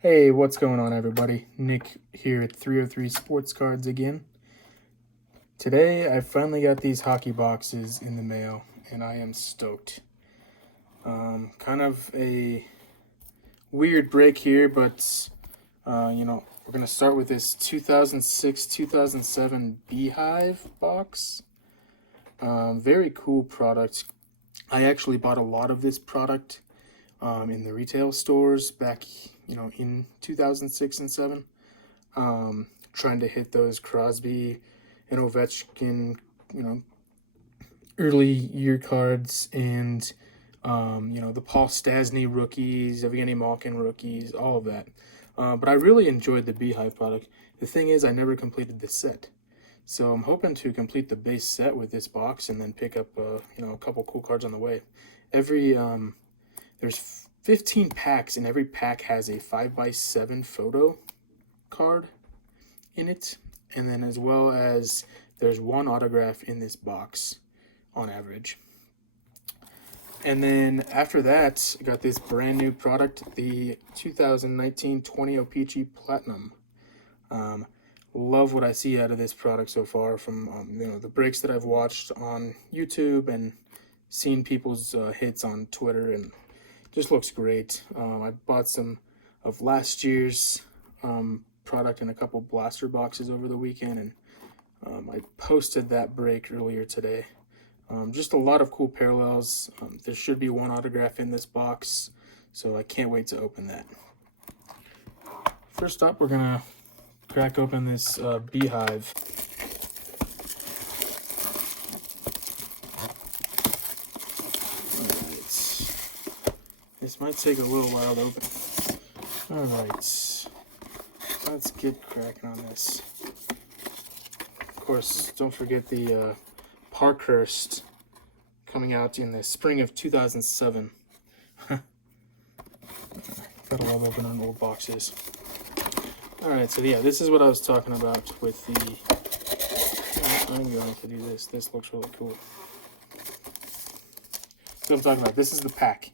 Hey, what's going on, everybody? Nick here at 303 Sports Cards again. Today, I finally got these hockey boxes in the mail, and I am stoked. Kind of a weird break here, but we're gonna start with this 2006-2007 Beehive box. Very cool product. I actually bought a lot of this product in the retail stores back, in 2006 and 7. Trying to hit those Crosby and Ovechkin, early year cards, and the Paul Stastny rookies, Evgeny Malkin rookies, all of that. But I really enjoyed the Beehive product. The thing is, I never completed the set, so I'm hoping to complete the base set with this box and then pick up a couple cool cards on the way. There's 15 packs, and every pack has a 5x7 photo card in it, and then as well as there's one autograph in this box on average. And then after that, I got this brand new product, the 2019-20 O-Pee-Chee Platinum. Love what I see out of this product so far from the breaks that I've watched on YouTube and seen people's hits on Twitter, and just looks great. I bought some of last year's product in a couple blaster boxes over the weekend, and I posted that break earlier today. Just a lot of cool parallels. There should be one autograph in this box, so I can't wait to open that. First up, we're gonna crack open this Beehive. This might take a little while to open. Alright, let's get cracking on this. Of course, don't forget the Parkhurst coming out in the spring of 2007. Gotta love opening old boxes. Alright, so yeah, this is what I was talking about with the... I'm going to do this. This looks really cool. So I'm talking about, this is the pack.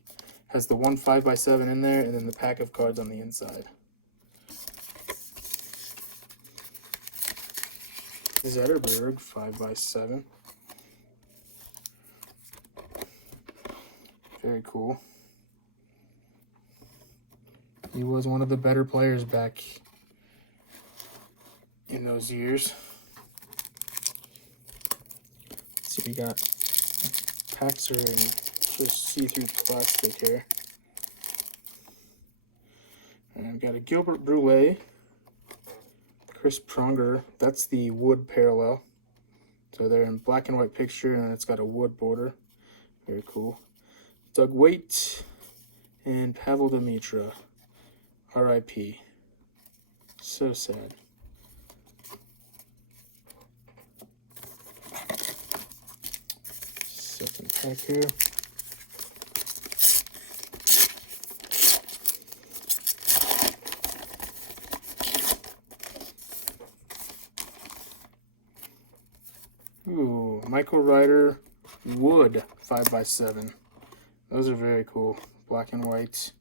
Has the one 5x7 in there, and then the pack of cards on the inside. Zetterberg 5x7. Very cool. He was one of the better players back in those years. So we got packs are in just see-through plastic here. And I've got a Gilbert Brule, Chris Pronger. That's the wood parallel. So they're in black and white picture, and it's got a wood border. Very cool. Doug Waite and Pavel Demitra. R.I.P. So sad. Second pack here. Ooh, Michael Ryder wood 5x7. Those are very cool. Black and white.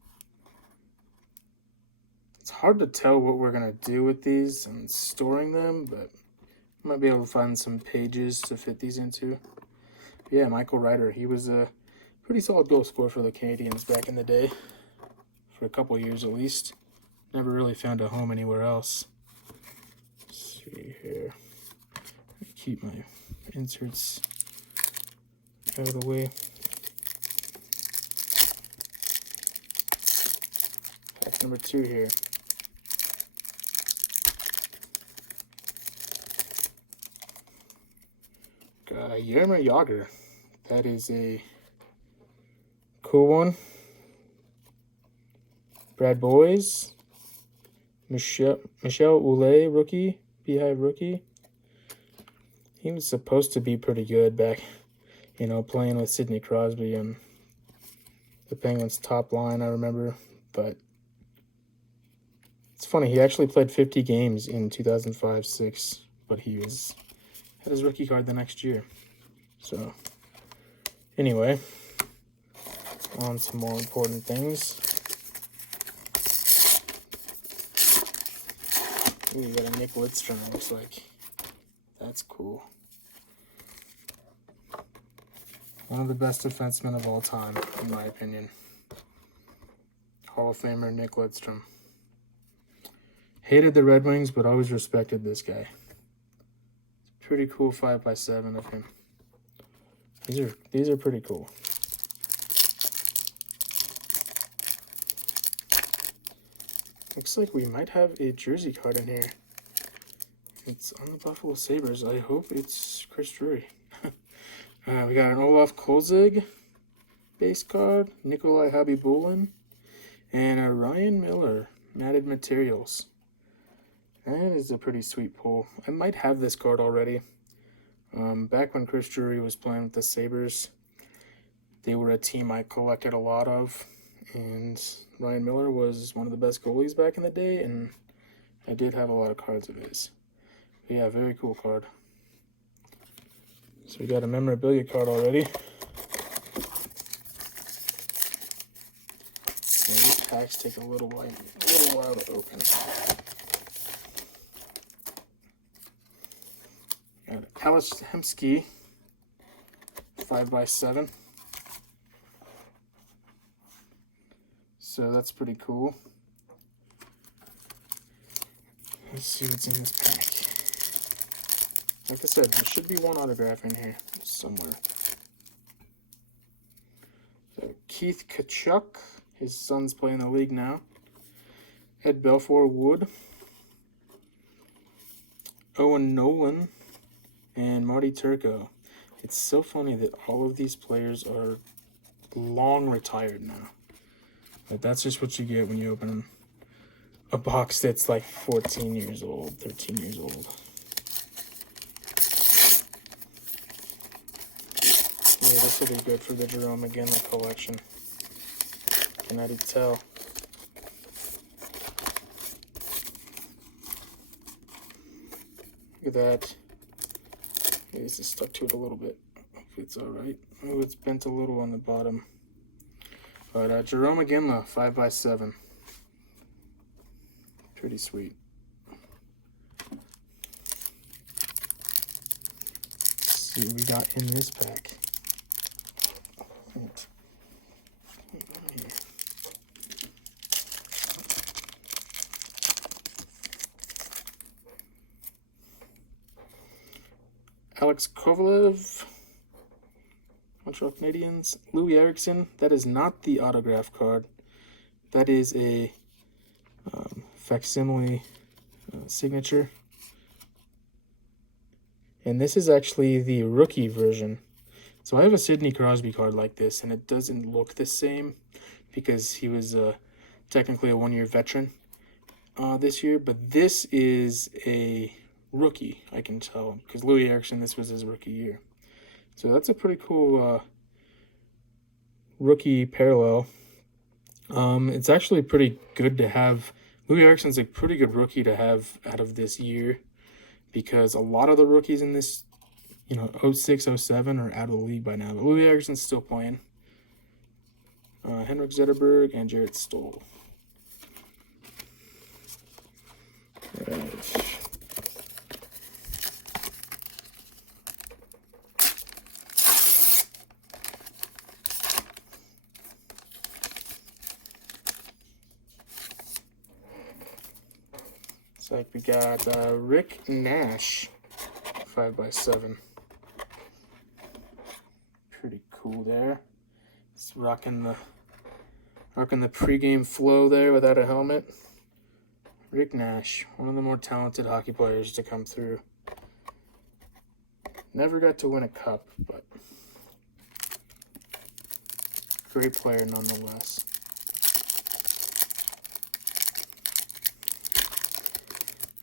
It's hard to tell what we're going to do with these and storing them, but I might be able to find some pages to fit these into. Yeah, Michael Ryder. He was a pretty solid goal scorer for the Canadiens back in the day. For a couple of years at least. Never really found a home anywhere else. Let's see here. Keep my inserts out of the way. Pack number 2 here. Got a Jaromir Jagr. That is a cool one. Brad Boys. Michel Oulet, rookie. Beehive rookie. He was supposed to be pretty good back, playing with Sidney Crosby and the Penguins' top line, I remember. But it's funny, he actually played 50 games in 2005-06, but he had his rookie card the next year. So, anyway, on to more important things. Ooh, you got a Nick Lidstrom, looks like. That's cool. One of the best defensemen of all time, in my opinion. Hall of Famer Nick Lidstrom. Hated the Red Wings, but always respected this guy. Pretty cool 5x7 of him. These are pretty cool. Looks like we might have a jersey card in here. It's on the Buffalo Sabres. I hope it's Chris Drury. We got an Olaf Kolzig base card, Nikolai Habibulin, and a Ryan Miller matted materials. That is a pretty sweet pull. I might have this card already. Back when Chris Drury was playing with the Sabres, they were a team I collected a lot of, and Ryan Miller was one of the best goalies back in the day, and I did have a lot of cards of his. But yeah, very cool card. So we got a memorabilia card already. And these packs take a little while to open. Got Alex Hemsky, 5x7. So that's pretty cool. Let's see what's in this pack. Like I said, there should be one autograph in here somewhere. So Keith Tkachuk, his son's playing the league now. Ed Belfour Wood. Owen Nolan. And Marty Turco. It's so funny that all of these players are long retired now. But that's just what you get when you open a box that's like 14 years old, 13 years old. Yeah, this will be good for the Jerome McGinley collection. Can already tell. Look at that. Maybe this is stuck to it a little bit. Hopefully it's alright. Oh, it's bent a little on the bottom. But Jerome McGinley, 5x7. Pretty sweet. Let's see what we got in this pack. Alex Kovalev, Montreal Canadiens. Louis Eriksson, that is not the autograph card. That is a facsimile signature. And this is actually the rookie version. So I have a Sidney Crosby card like this, and it doesn't look the same because he was technically a one-year veteran this year. But this is a rookie, I can tell, because Louis Eriksson, this was his rookie year. So that's a pretty cool rookie parallel. It's actually pretty good to have. Louis Eriksson's a pretty good rookie to have out of this year because a lot of the rookies in this, 06, 07 are out of the league by now. But Louis Eriksson's still playing. Henrik Zetterberg and Jarrett Stoll. All right. Looks like we got Rick Nash, 5x7. Pretty cool there. It's rocking the pregame flow there without a helmet. Rick Nash, one of the more talented hockey players to come through. Never got to win a cup, but great player nonetheless.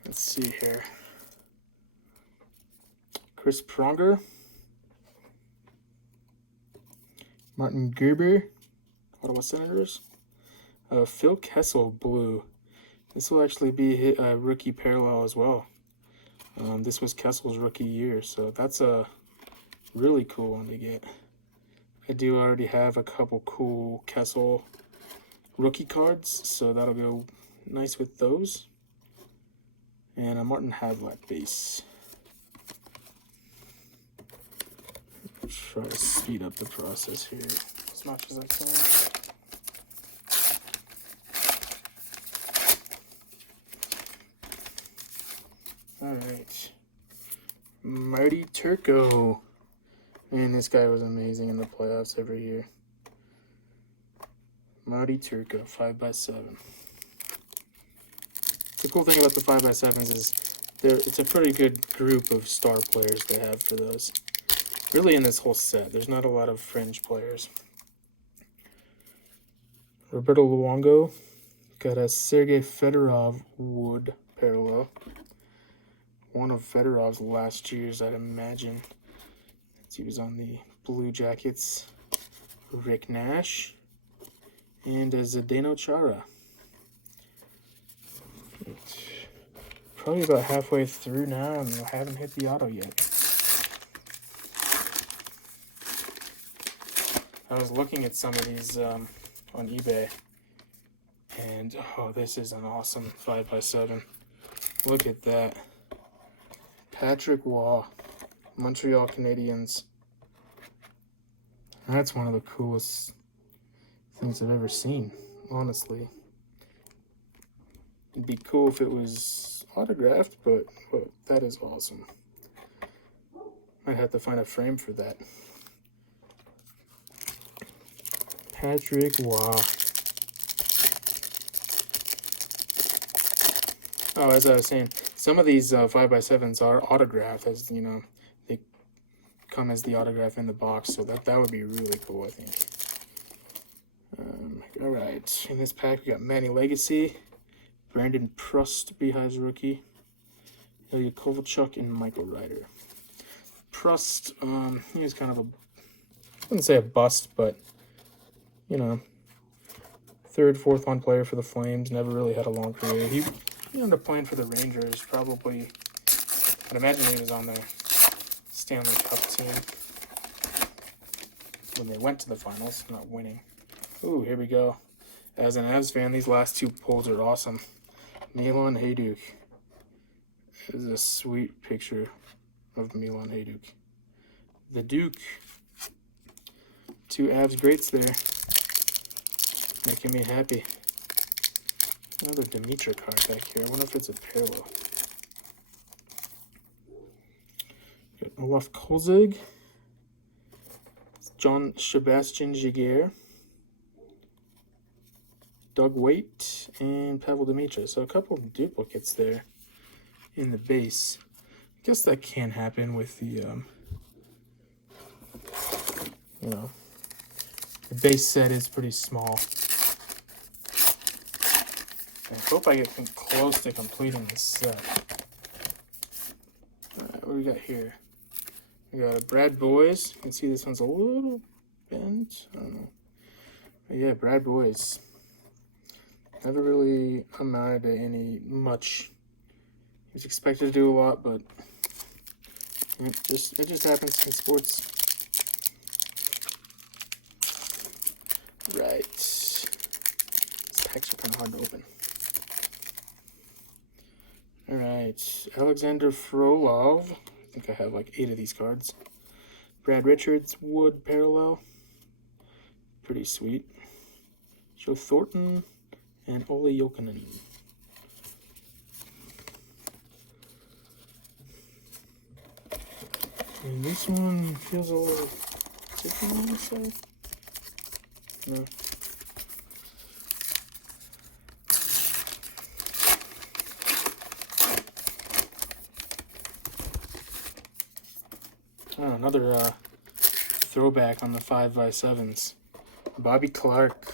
Let's see here. Chris Pronger. Martin Gerber, Ottawa Senators. Phil Kessel, blue. This will actually be a rookie parallel as well. This was Kessel's rookie year, so that's a really cool one to get. I do already have a couple cool Kessel rookie cards, so that'll go nice with those. and a Martin Havlat base. Try to speed up the process here as much as I can. Alright. Mighty Turco. Man, this guy was amazing in the playoffs every year. Mighty Turco, 5x7. The cool thing about the 5x7s is it's a pretty good group of star players they have for those. Really, in this whole set, there's not a lot of fringe players. Roberto Luongo. Got a Sergei Fedorov wood parallel. One of Fedorov's last years, I'd imagine. He was on the Blue Jackets. Rick Nash. And a Zdeno Chara. Probably about halfway through now, and I haven't hit the auto yet. I was looking at some of these on eBay, and oh, this is an awesome 5x7. Look at that. Patrick Waugh, Montreal Canadiens. That's one of the coolest things I've ever seen, honestly. It'd be cool if it was autographed, but well, that is awesome. Might have to find a frame for that. Patrick Waugh. Oh, as I was saying, some of these 5x7s are autographed, as you know, they come as the autograph in the box, so that would be really cool, I think. All right, in this pack we got Manny Legacy, Brandon Prust, Beehive's rookie, Ilya Kovalchuk, and Michael Ryder. Prust, he was kind of I wouldn't say a bust, but you know, third, fourth line player for the Flames. Never really had a long career. He ended up playing for the Rangers. Probably, I'd imagine he was on the Stanley Cup team when they went to the finals, not winning. Ooh, here we go. As an Avs fan, these last two pulls are awesome. Milan Hajduk. This is a sweet picture of Milan Hajduk. The Duke. Two Avs greats there. Making me happy. Another Dimitra card back here. I wonder if it's a parallel. Got Olaf Kolzig. John Sebastian Giguère. Doug Waite. And Pavel Dimitra. So a couple of duplicates there in the base. I guess that can happen with the, you know, the base set is pretty small. I hope I get close to completing this set. Alright, what do we got here? We got a Brad Boys. You can see this one's a little bent. I don't know. But yeah, Brad Boys. Never really amounted to any much. He was expected to do a lot, but it just happens in sports. Right. These packs are kind of hard to open. Alright, Alexander Frolov. I think I have like 8 of these cards. Brad Richards, wood parallel. Pretty sweet. Joe Thornton and Ole Jokinen. And this one feels a little different, I want to say. No. Oh, another throwback on the 5x7s. Bobby Clark.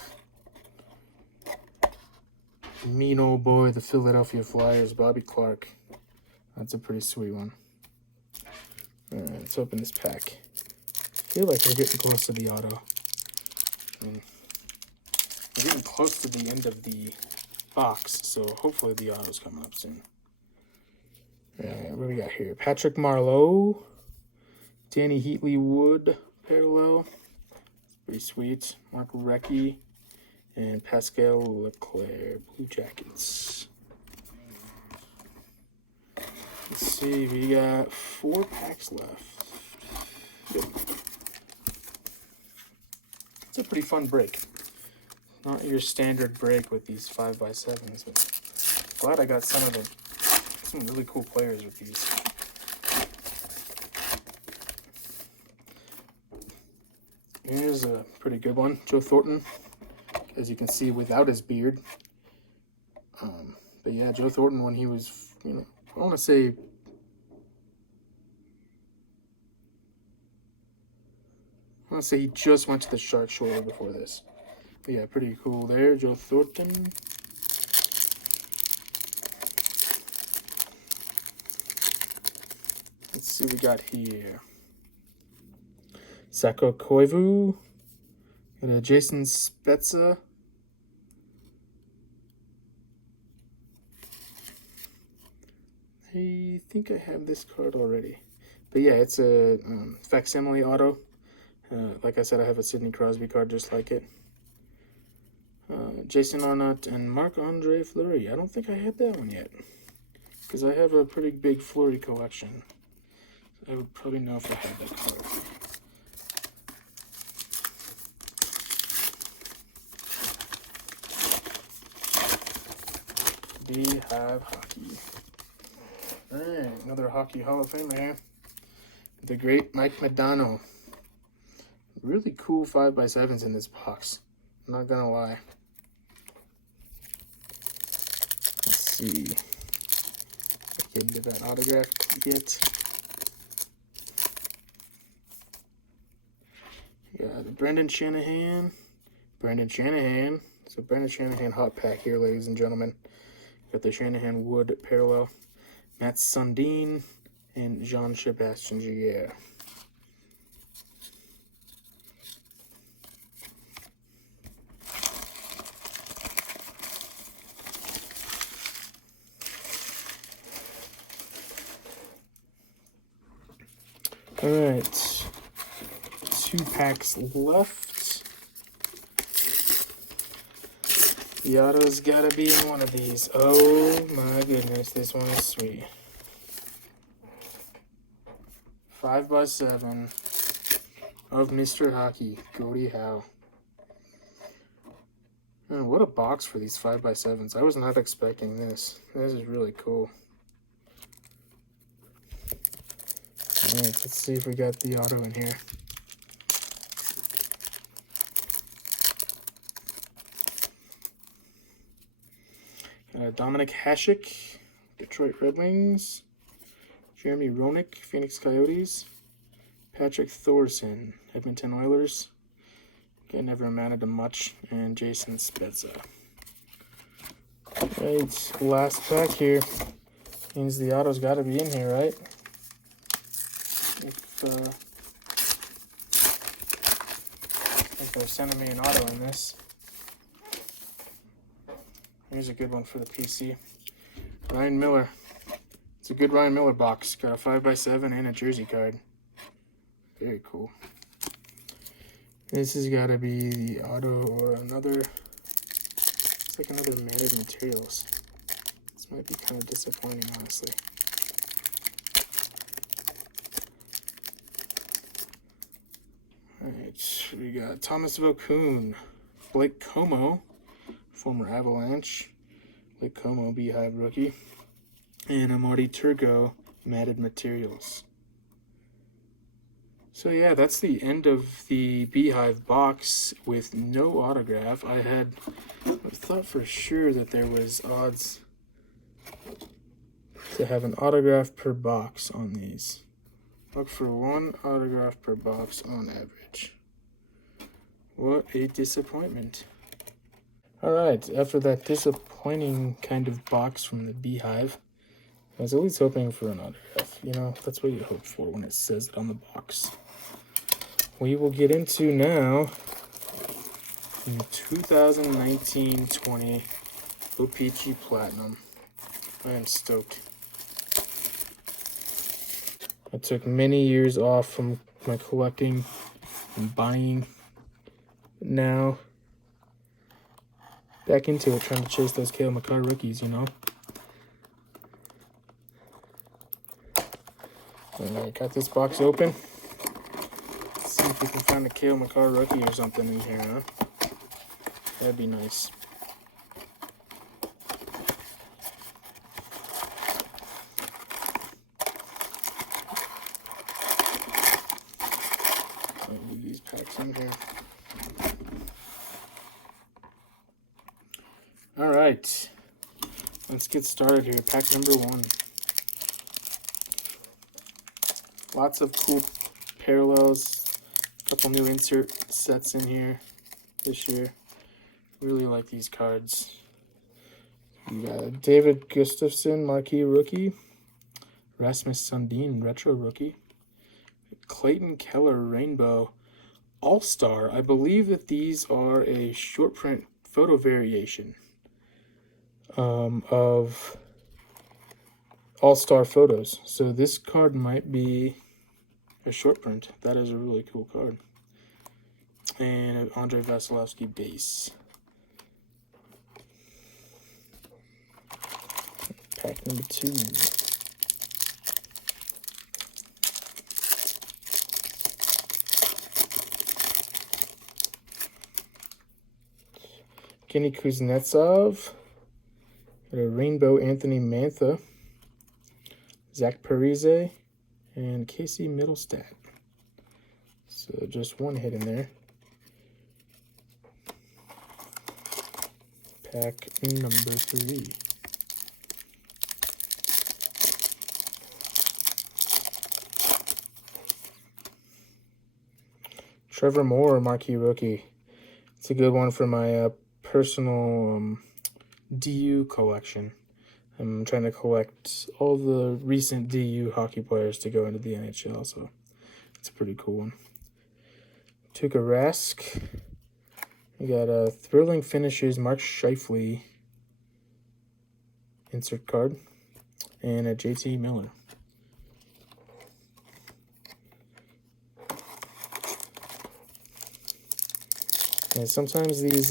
Mean old boy, the Philadelphia Flyers, Bobby Clark. That's a pretty sweet one. Alright, let's open this pack. I feel like we're getting close to the auto. We're getting close to the end of the box, so hopefully the auto's coming up soon. Alright, what do we got here? Patrick Marleau. Danny Heatley Wood parallel. Pretty sweet. Mark Recchi and Pascal Leclerc Blue Jackets. see, we got 4 packs left. Good. It's a pretty fun break. Not your standard break with these 5x7s, but glad I got some really cool players with these. Here's a pretty good one, Joe Thornton, as you can see without his beard. But yeah, Joe Thornton when he was, you know, I want to say he just went to the Shark shortly before this. But yeah, pretty cool there, Joe Thornton. Let's see what we got here. Sako Koivu. Got a Jason Spezza. I think I have this card already. But yeah, it's a facsimile auto. Like I said, I have a Sidney Crosby card just like it. Jason Arnott and Marc-Andre Fleury. I don't think I had that one yet, because I have a pretty big Fleury collection. I would probably know if I had that card. Beehive hockey. Alright, another hockey Hall of Famer here. The great Mike Modano. Really cool 5x7s in this box. I'm not gonna lie. Let's see. I can't get that autograph yet. Yeah, the Brendan Shanahan. So Brendan Shanahan hot pack here, ladies and gentlemen. Got the Shanahan Wood parallel. Matt Sundin and Jean-Sebastien Giguère. All right, 2 packs left. The auto's gotta be in one of these. Oh my goodness, this one is sweet. 5x7 of Mr. Hockey, Gordie Howe. Man, what a box for these 5x7s. I was not expecting this. This is really cool. All right, let's see if we got the auto in here. Dominic Hasek, Detroit Red Wings. Jeremy Roenick, Phoenix Coyotes. Patrick Thorson, Edmonton Oilers. Again, never amounted to much. And Jason Spezza. Right, last pack here. Means the auto's got to be in here, right? If they're sending me an auto in this. Here's a good one for the PC. Ryan Miller. It's a good Ryan Miller box. Got a 5x7 and a jersey card. Very cool. This has got to be the auto or another. It's like another matted materials. This might be kind of disappointing, honestly. Alright, we got Thomas Vokoun, Blake Como, former Avalanche, Blake Como, Beehive rookie, and a Marty Turco, matted materials. So yeah, that's the end of the Beehive box with no autograph. I thought for sure that there was odds to have an autograph per box on these. Look for 1 autograph per box on average. What a disappointment. Alright, after that disappointing kind of box from the Beehive, I was always hoping for an autograph. You know, that's what you hope for when it says it on the box. We will get into now the 2019-20 O-Pee-Chee Platinum. I am stoked. I took many years off from my collecting and buying. Now, back into it, trying to chase those Cale Makar rookies, you know. Alright, got this box open. Let's see if we can find a Cale Makar rookie or something in here, huh? That'd be nice. I'll leave these packs in here. Alright, let's get started here. Pack number 1. Lots of cool parallels. A couple new insert sets in here this year. Really like these cards. You got a David Gustafson marquee rookie. Rasmus Sundin retro rookie. Clayton Keller rainbow all-star. I believe that these are a short print photo variation of all-star photos. So this card might be a short print. That is a really cool card. And an Andre Vasilevsky base. Pack number 2. Kenny Kuznetsov. Got a rainbow Anthony Mantha. Zach Parise. And Casey Middlestat. So just one hit in there. Pack number 3. Trevor Moore marquee rookie. It's a good one for my personal DU collection. I'm trying to collect all the recent DU hockey players to go into the NHL, so it's a pretty cool one. Tuukka Rask. We got a Thrilling Finishes Mark Scheifele insert card, and a JT Miller. And sometimes these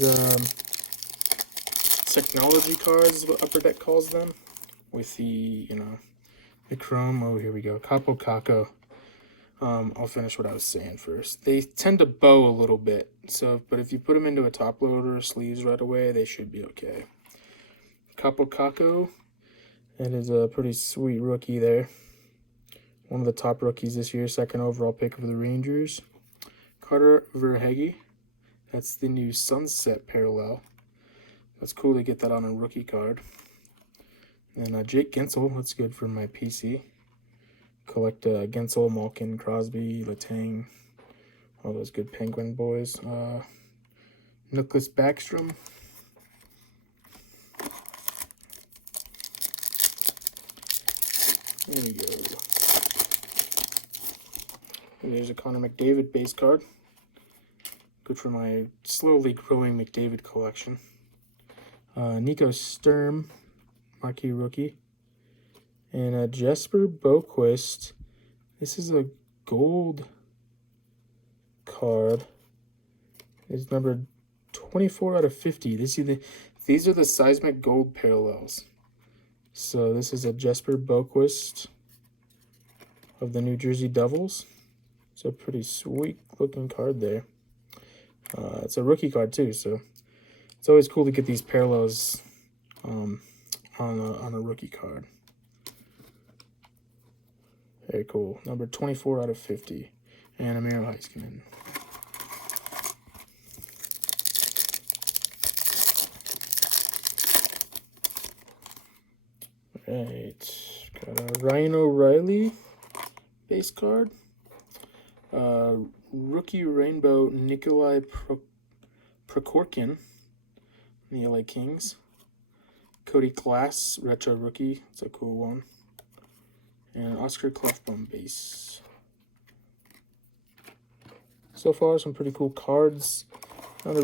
technology cards, what Upper Deck calls them, with the, the chrome. Oh, here we go. Capo Caco. I'll finish what I was saying first. They tend to bow a little bit, but if you put them into a top loader or sleeves right away, they should be okay. Capo Caco, that is a pretty sweet rookie there. One of the top rookies this year, 2nd overall pick for the Rangers. Carter Verhaeghe, that's the new Sunset parallel. That's cool to get that on a rookie card. And Jake Gensel, that's good for my PC. Collect Gensel, Malkin, Crosby, Letang, all those good Penguin boys. Nicholas Backstrom. There we go. And there's a Connor McDavid base card. Good for my slowly growing McDavid collection. Nico Sturm, marquee rookie. And Jesper Boquist. This is a gold card. It's number 24 out of 50. These are the seismic gold parallels. So this is a Jesper Boquist of the New Jersey Devils. It's a pretty sweet looking card there. It's a rookie card too, so it's always cool to get these parallels on a rookie card. Very cool. Number 24 out of 50. And Amir Heiskanen. Right. Got a Ryan O'Reilly base card. Rookie Rainbow Nikolai Prokhorkin, the LA Kings. Cody Glass retro rookie. It's a cool one. And Oscar Klefbom base. So far, some pretty cool cards. Not a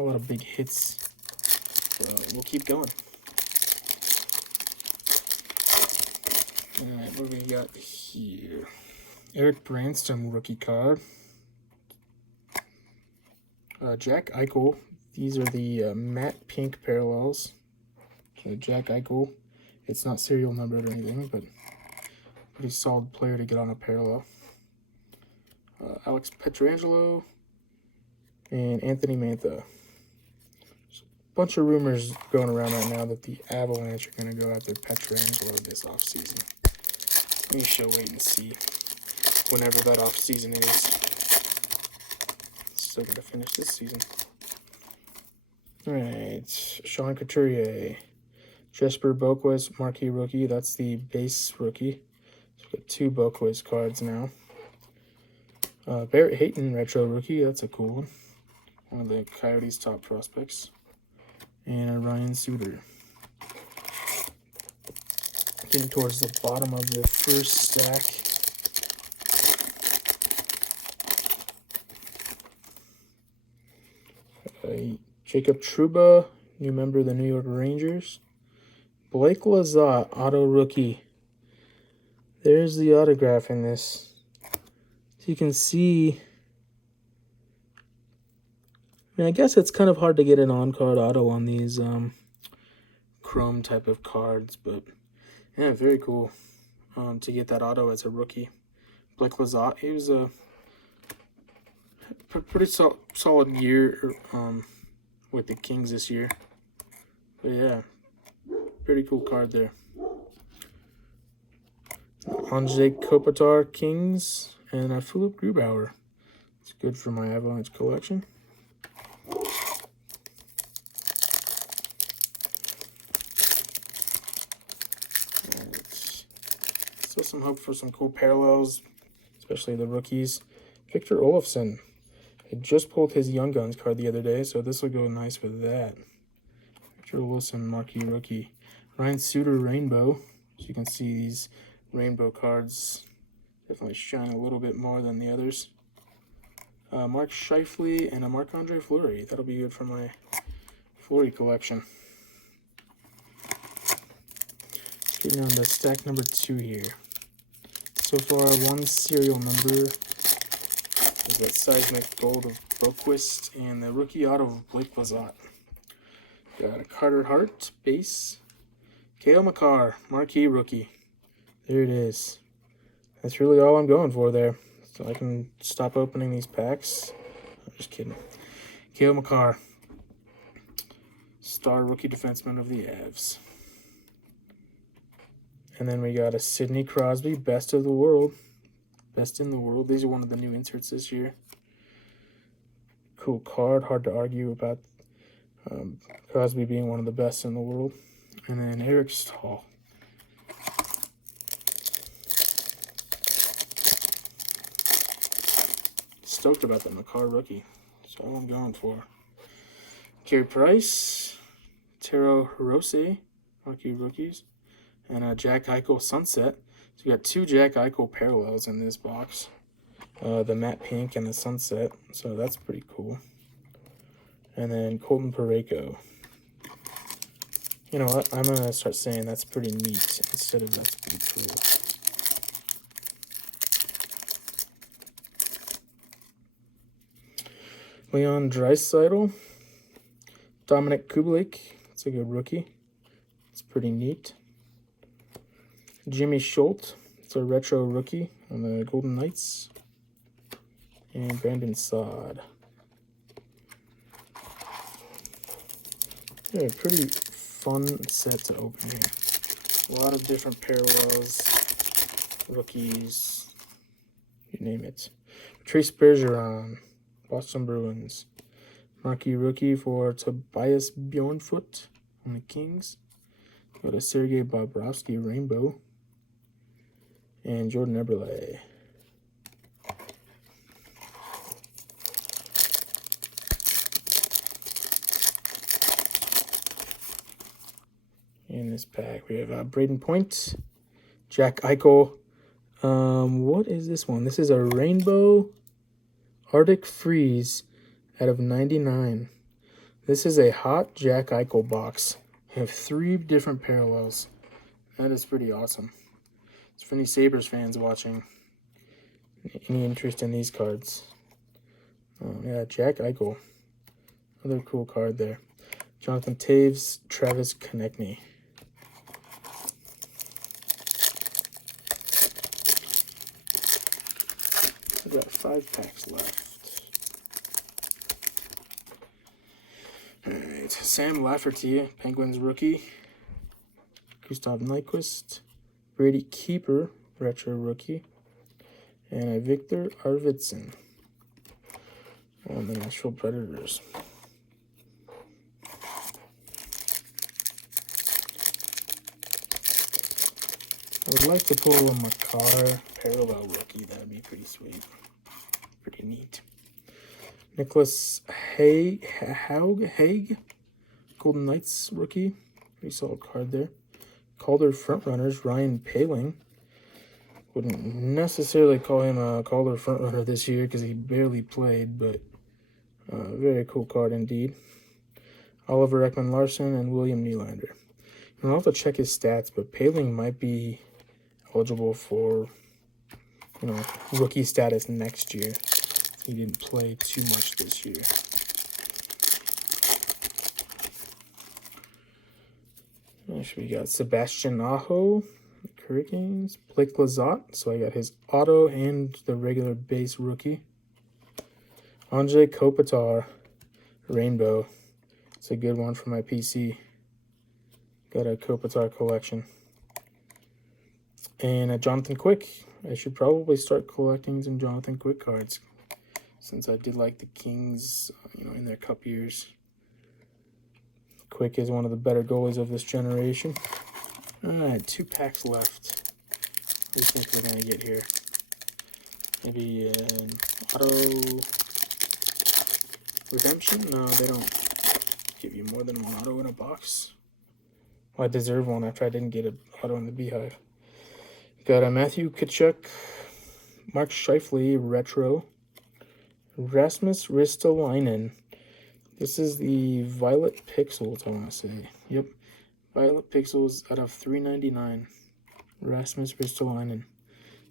lot of big hits. But we'll keep going. Alright, what do we got here? Eric Brandstrom rookie card. Jack Eichel. These are the matte pink parallels. So Jack Eichel. It's not serial numbered or anything, but Pretty solid player to get on a parallel. Alex Pietrangelo and Anthony Mantha. There's a bunch of rumors going around right now that the Avalanche are going to go after Pietrangelo this offseason. We shall wait and see whenever that offseason is. Still got to finish this season. All right, Sean Couturier, Jesper Boquist, marquee rookie. That's the base rookie. So we got 2 Boquist cards now. Barrett Hayton, retro rookie. That's a cool one. One of the Coyotes' top prospects. And a Ryan Suter. Getting towards the bottom of the first stack. Jacob Trouba, new member of the New York Rangers. Blake Lizotte, auto rookie. There's the autograph in this. So you can see, I mean, I guess it's kind of hard to get an on-card auto on these chrome type of cards, but yeah, very cool to get that auto as a rookie. Blake Lizotte, he was a pretty solid year with the Kings this year. But yeah, pretty cool card there. Andrzej Kopitar, Kings, and Philip Grubauer. It's good for my Avalanche collection. Still some hope for some cool parallels, especially the rookies. Victor Olofsson. I just pulled his Young Guns card the other day, so this will go nice with that. Victor Olofsson, marquee rookie. Ryan Suter, rainbow. So you can see these rainbow cards definitely shine a little bit more than the others. Mark Scheifele and a Marc-Andre Fleury. That'll be good for my Fleury collection. Getting on to stack number 2 here. So far, 1 serial number is that Seismic Gold of Boquist and the rookie auto of Blake Lizotte. Got a Carter Hart base. Cale Makar, marquee rookie. There it is. That's really all I'm going for there. So I can stop opening these packs. I'm just kidding. Cale Makar, star rookie defenseman of the Avs. And then we got a Sidney Crosby, best of the world. Best in the world. These are one of the new inserts this year. Cool card. Hard to argue about Crosby being one of the best in the world. And then Eric Stahl. Stoked about the Makar rookie. That's all I'm going for. Carey Price, Taro Hirose, marquee rookies, and a Jack Eichel Sunset. So you got 2 Jack Eichel parallels in this box. The matte pink and the sunset. So that's pretty cool. And then Colton Parayko. You know what? I'm going to start saying that's pretty neat instead of that's pretty cool. Leon Draisaitl. Dominic Kubalik. It's a good rookie. It's pretty neat. Jimmy Schultz. It's a retro rookie on the Golden Knights. And Brandon Saad. Yeah, pretty fun set to open here. A lot of different parallels, rookies, you name it. Trace Bergeron, Boston Bruins. Marquee rookie for Tobias Bjornfoot on the Kings. Got a Sergei Bobrovsky rainbow. And Jordan Eberle. In this pack, we have Braden Point, Jack Eichel. What is this one? This is a rainbow Arctic Freeze out of 99. This is a hot Jack Eichel box. We have 3 different parallels. That is pretty awesome. It's for any Sabres fans watching. Any interest in these cards? Oh, yeah, Jack Eichel. Another cool card there. Jonathan Taves, Travis Konechny. got 5 packs left. Alright, Sam Lafferty, Penguins rookie. Gustav Nyquist, Brady Keeper, retro rookie. And a Victor Arvidsson on the Nashville Predators. I would like to pull a Makar parallel rookie. That would be pretty sweet. Pretty neat. Nicholas Haig, Golden Knights rookie. Pretty solid card there. Calder frontrunners, Ryan Poehling. Wouldn't necessarily call him a Calder frontrunner this year because he barely played, but very cool card indeed. Oliver Ekman-Larsson and William Nylander. And I'll have to check his stats, but Poehling might be eligible for, rookie status next year. He didn't play too much this year. Next we got Sebastian Aho, Hurricanes. Blake Lizotte, so I got his auto and the regular base rookie. Anze Kopitar, Rainbow. It's a good one for my PC. Got a Kopitar collection. And a Jonathan Quick. I should probably start collecting some Jonathan Quick cards, since I did like the Kings, in their cup years. Quick is one of the better goalies of this generation. Alright, 2 packs left. What do you think we're going to get here? Maybe an auto redemption? No, they don't give you more than one auto in a box. Well, I deserve one after I didn't get an auto in the Beehive. Got a Matthew Tkachuk, Mark Scheifele retro, Rasmus Ristolainen. This is the Violet Pixels, I want to say. Yep, Violet Pixels out of $3.99. Rasmus Ristolainen.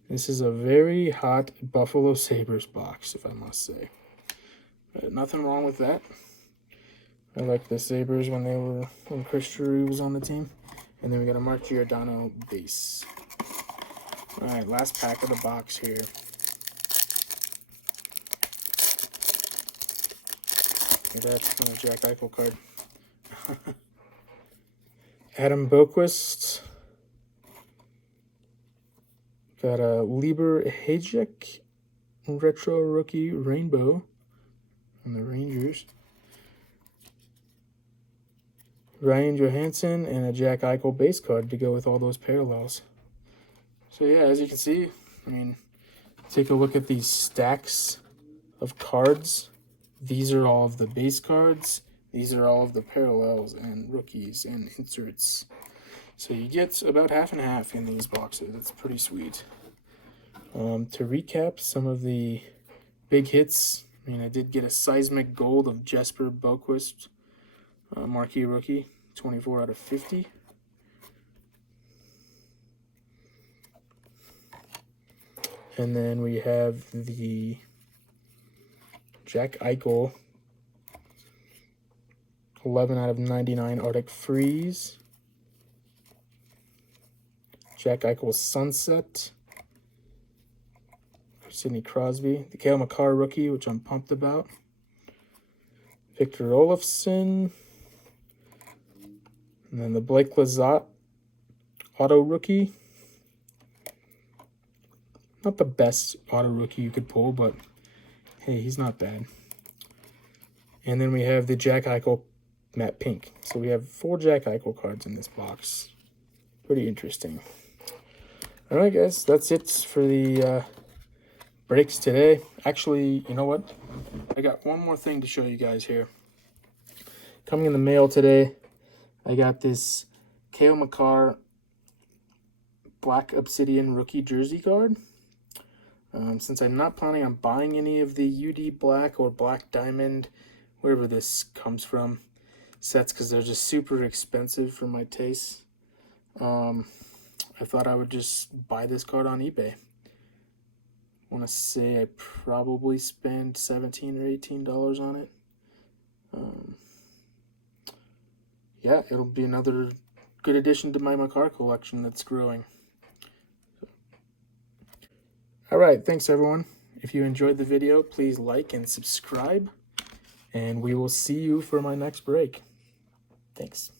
This is a very hot Buffalo Sabres box, if I must say. Nothing wrong with that. I liked the Sabres when Chris Drury was on the team. And then we got a Mark Giordano base. Alright, last pack of the box here. That's from a Jack Eichel card. Adam Boquist. Got a Lieber Hajek retro rookie Rainbow on the Rangers. Ryan Johansson and a Jack Eichel base card to go with all those parallels. So yeah, as you can see, take a look at these stacks of cards. These are all of the base cards. These are all of the parallels and rookies and inserts. So you get about half and half in these boxes. It's pretty sweet. To recap some of the big hits, I did get a Seismic Gold of Jesper Boquist, marquee rookie, 24 out of 50. And then we have the Jack Eichel, 11 out of 99 Arctic Freeze. Jack Eichel Sunset. Sidney Crosby. The Cale Makar rookie, which I'm pumped about. Victor Olofsson. And then the Blake Lizotte auto rookie. Not the best auto rookie you could pull, but hey, he's not bad. And then we have the Jack Eichel matte pink. So we have 4 Jack Eichel cards in this box. Pretty interesting. All right, guys, that's it for the breaks today. Actually, you know what? I got one more thing to show you guys here. Coming in the mail today, I got this Cale Makar Black Obsidian rookie jersey card. Since I'm not planning on buying any of the UD Black or Black Diamond, wherever this comes from, sets, because they're just super expensive for my taste, I thought I would just buy this card on eBay. I want to say I probably spent $17 or $18 on it. Yeah, it'll be another good addition to my Makar collection that's growing. All right, thanks everyone. If you enjoyed the video, please like and subscribe, and we will see you for my next break. Thanks.